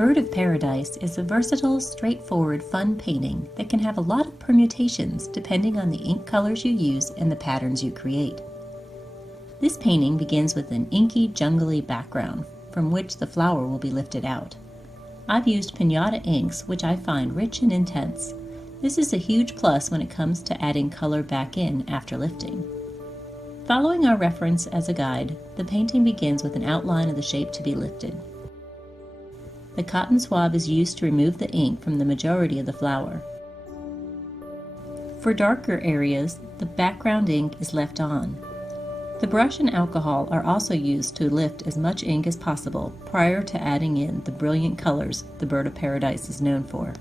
Bird of Paradise is a versatile, straightforward, fun painting that can have a lot of permutations depending on the ink colors you use and the patterns you create. This painting begins with an inky, jungly background from which the flower will be lifted out. I've used Pinata inks, which I find rich and intense. This is a huge plus when it comes to adding color back in after lifting. Following our reference as a guide, the painting begins with an outline of the shape to be lifted. The cotton swab is used to remove the ink from the majority of the flower. For darker areas, the background ink is left on. The brush and alcohol are also used to lift as much ink as possible prior to adding in the brilliant colors the Bird of Paradise is known for.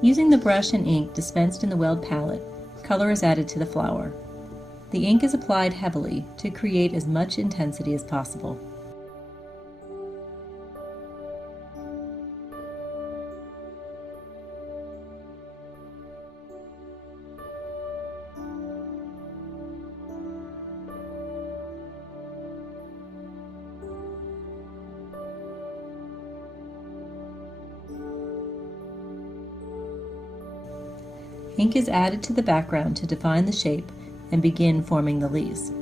Using the brush and ink dispensed in the weld palette, color is added to the flower. The ink is applied heavily to create as much intensity as possible. Ink is added to the background to define the shape and begin forming the leaves.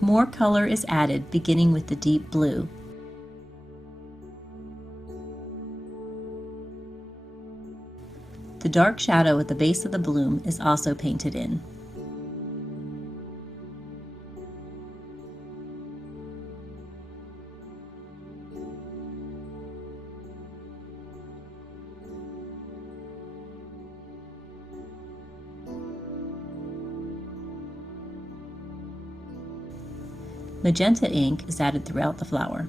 More color is added, beginning with the deep blue. The dark shadow at the base of the bloom is also painted in. Magenta ink is added throughout the flower.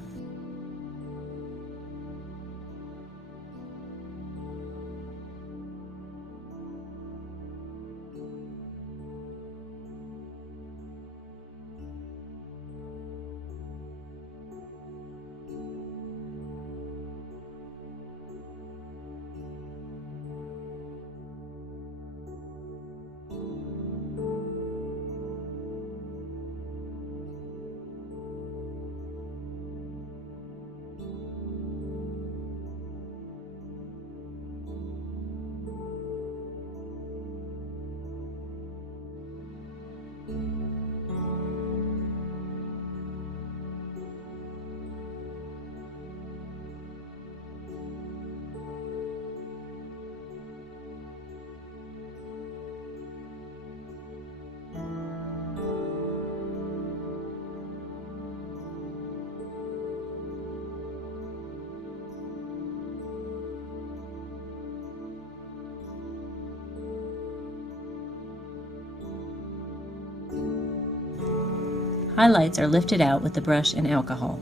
Highlights are lifted out with the brush and alcohol.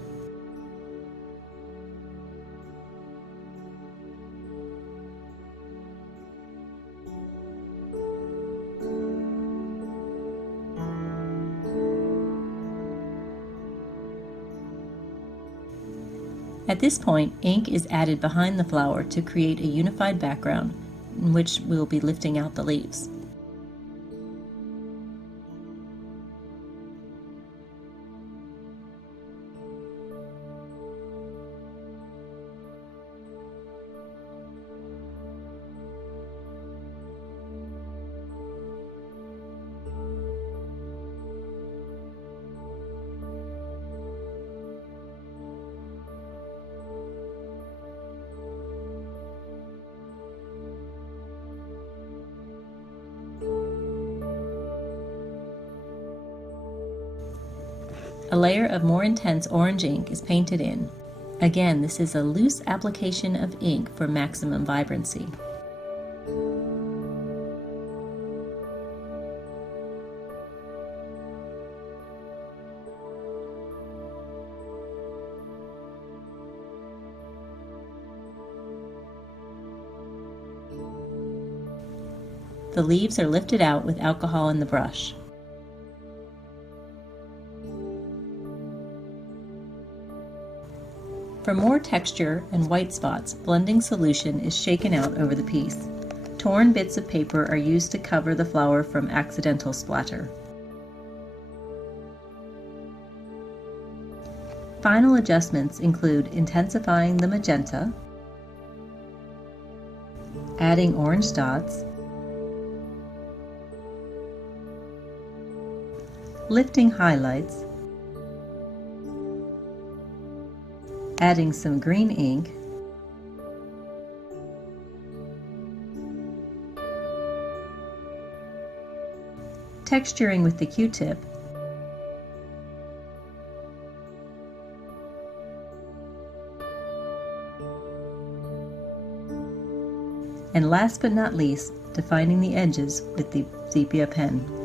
At this point, ink is added behind the flower to create a unified background in which we will be lifting out the leaves. a layer of more intense orange ink is painted in. Again, this is a loose application of ink for maximum vibrancy. The leaves are lifted out with alcohol in the brush. For more texture and white spots, blending solution is shaken out over the piece. Torn bits of paper are used to cover the flower from accidental splatter. Final adjustments include intensifying the magenta, adding orange dots, lifting highlights, adding some green ink, texturing with the Q-tip, and last but not least, defining the edges with the sepia pen.